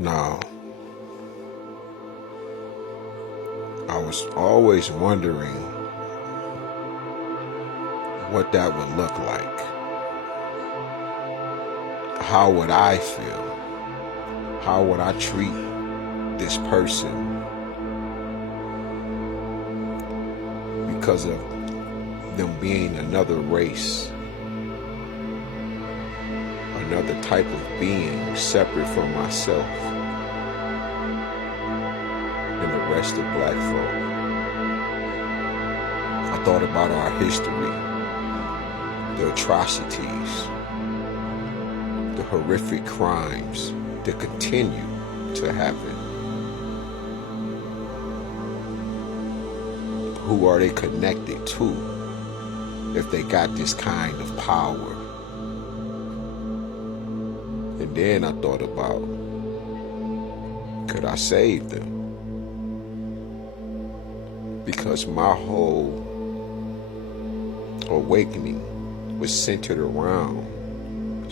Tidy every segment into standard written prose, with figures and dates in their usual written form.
Now, I was always wondering what that would look like. How would I feel? How would I treat this person because of them being another race, another type of being separate from myself and the rest of black folk? I thought about our history, the atrocities, the horrific crimes that continue to happen. Who are they connected to if they got this kind of power? And then I thought about, could I save them? Because my whole awakening was centered around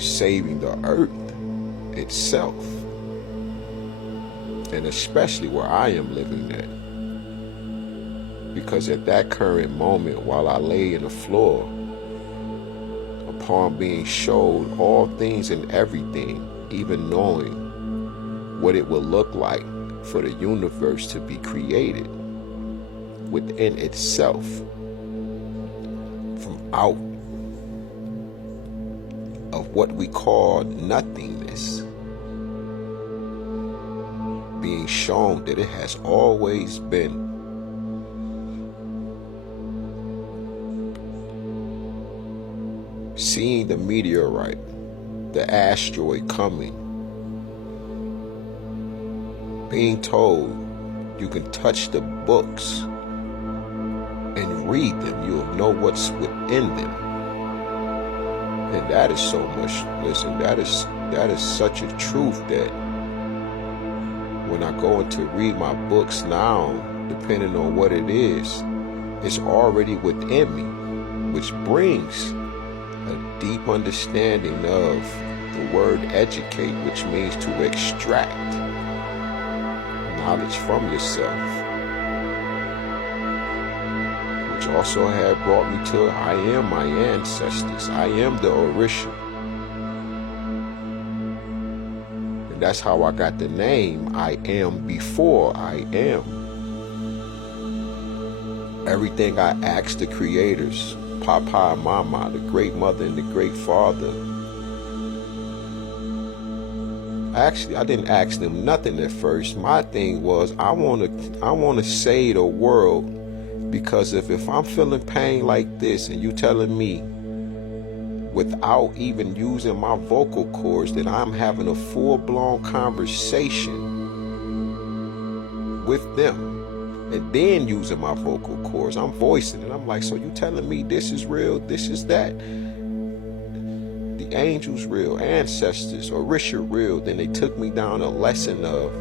saving the earth itself, and especially where I am living at. Because at that current moment, while I lay in the floor, upon being showed all things and everything, even knowing what it would look like for the universe to be created within itself, from out of what we call nothingness, being shown that it has always been. Seeing the meteorite, the asteroid coming, being told you can touch the books and read them, you'll know what's within them. And that is so much, listen, that is such a truth that when I go in to read my books now, depending on what it is, it's already within me, which brings a deep understanding of the word educate, which means to extract knowledge from yourself, which also had brought me to I am my ancestors. I am the Orisha. And that's how I got the name I am before I am. Everything I asked the creators, Papa and Mama, the great mother and the great father. Actually, I didn't ask them nothing at first. My thing was, I want to save the world, because if I'm feeling pain like this and you telling me without even using my vocal cords that I'm having a full-blown conversation with them, and then using my vocal cords, I'm voicing it. I'm like, so you telling me this is real, this is that? The angels real, ancestors, Orisha real. Then they took me down a lesson of,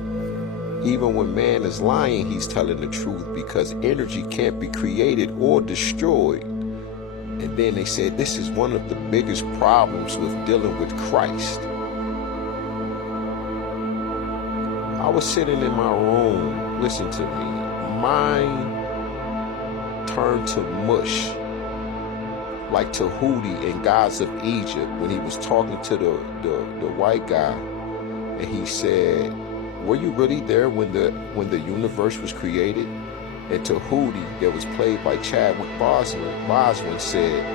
even when man is lying, he's telling the truth, because energy can't be created or destroyed. And then they said this is one of the biggest problems with dealing with Christ. I was sitting in my room, listen to me, mind turned to mush, like Tahuti in Gods of Egypt, when he was talking to the white guy, and he said, were you really there when the universe was created? And Tahuti, that was played by Chadwick Boseman, said,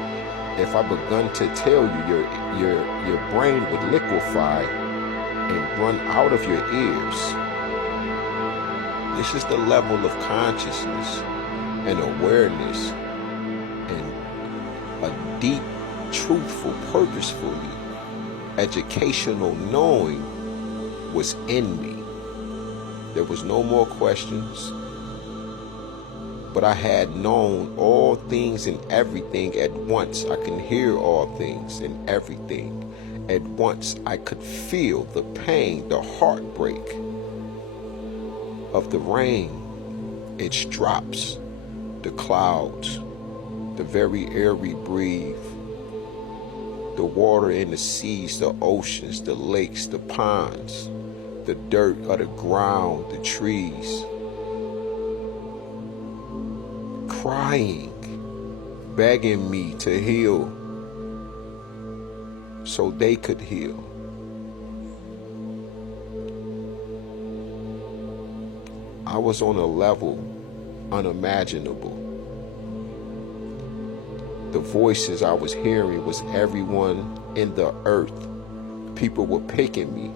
if I begun to tell you, your brain would liquefy and run out of your ears. This is the level of consciousness and awareness and a deep, truthful, purposefully educational knowing was in me. There was no more questions, but I had known all things and everything at once. I can hear all things and everything at once. I could feel the pain, the heartbreak of the rain, its drops, the clouds, the very air we breathe, the water in the seas, the oceans, the lakes, the ponds, the dirt of the ground, the trees, crying, begging me to heal so they could heal. I was on a level unimaginable. The voices I was hearing was everyone in the earth. People were picking me.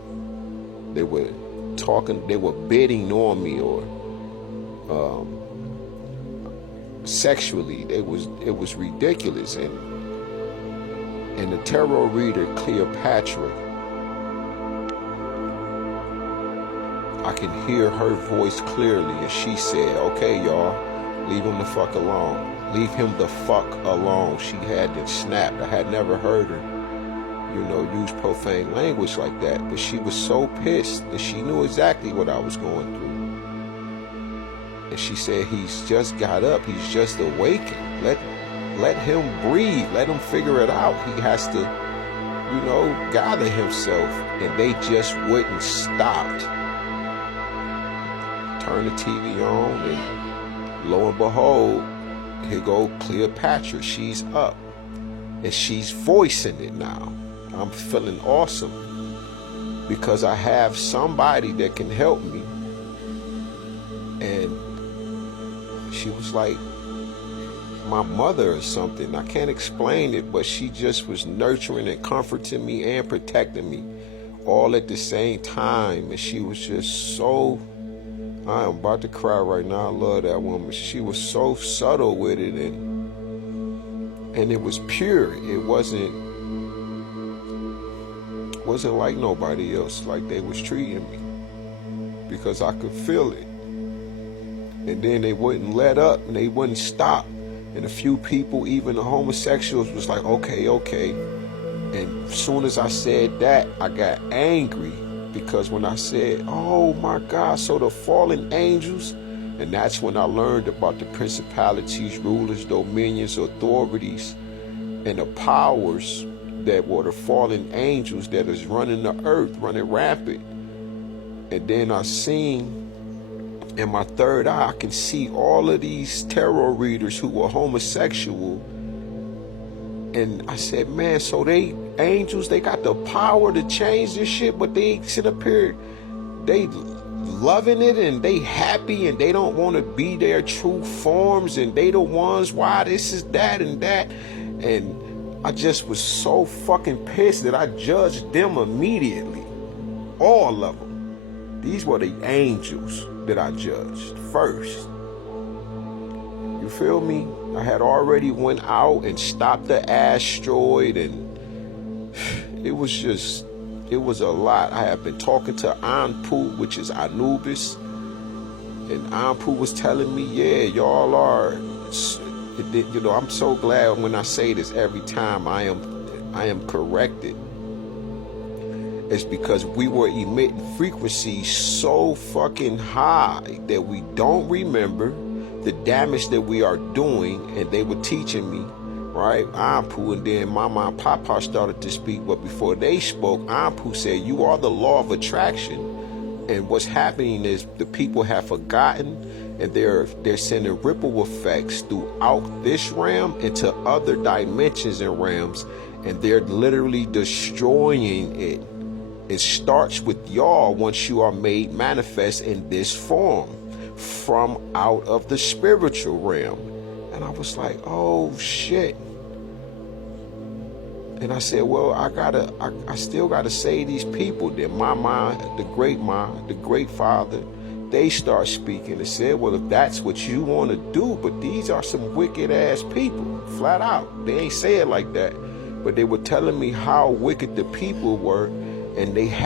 They were talking, they were bidding on me, or sexually. It was ridiculous. And the tarot reader Cleopatra, I can hear her voice clearly, and she said, "Okay, y'all, leave him the fuck alone. Leave him the fuck alone." She had to snap. I had never heard her, use profane language like that. But she was so pissed, and she knew exactly what I was going through. And she said, "He's just got up. He's just awakened. Let him breathe. Let him figure it out. He has to, gather himself." And they just wouldn't stop. Turn the TV on, and lo and behold, here go Cleopatra. She's up, and she's voicing it now. I'm feeling awesome because I have somebody that can help me. And she was like my mother or something. I can't explain it, but she just was nurturing and comforting me and protecting me all at the same time. And she was just so, I am about to cry right now. I love that woman. She was so subtle with it, and it was pure. It wasn't like nobody else, like they was treating me, because I could feel it. And then they wouldn't let up, and they wouldn't stop. And a few people, even the homosexuals, was like, okay. And as soon as I said that, I got angry. Because when I said, "Oh my God, so the fallen angels," and that's when I learned about the principalities, rulers, dominions, authorities, and the powers that were the fallen angels that is running the earth, running rampant. And then I seen in my third eye, I can see all of these tarot readers who were homosexual. And I said, man, so they angels, they got the power to change this shit, but they sit up here, they loving it, and they happy, and they don't want to be their true forms, and they the ones why this is that and that. And I just was so fucking pissed that I judged them immediately. All of them. These were the angels that I judged first. You feel me? I had already went out and stopped the asteroid, and it was a lot. I have been talking to Anpu, which is Anubis, and Anpu was telling me, yeah, y'all are, I'm so glad when I say this every time I am corrected. It's because we were emitting frequencies so fucking high that we don't remember the damage that we are doing. And they were teaching me, right? Anpu, and then Mama and Papa started to speak, but before they spoke, Anpu said, "You are the law of attraction." And what's happening is the people have forgotten, and they're sending ripple effects throughout this realm into other dimensions and realms, and they're literally destroying it. It starts with y'all once you are made manifest in this form from out of the spiritual realm. And I was like, oh shit. And I said, well, I still gotta say these people. Then my mind, the great father, they start speaking and said, well, if that's what you want to do, but these are some wicked ass people, flat out. They ain't say it like that, but they were telling me how wicked the people were, and they had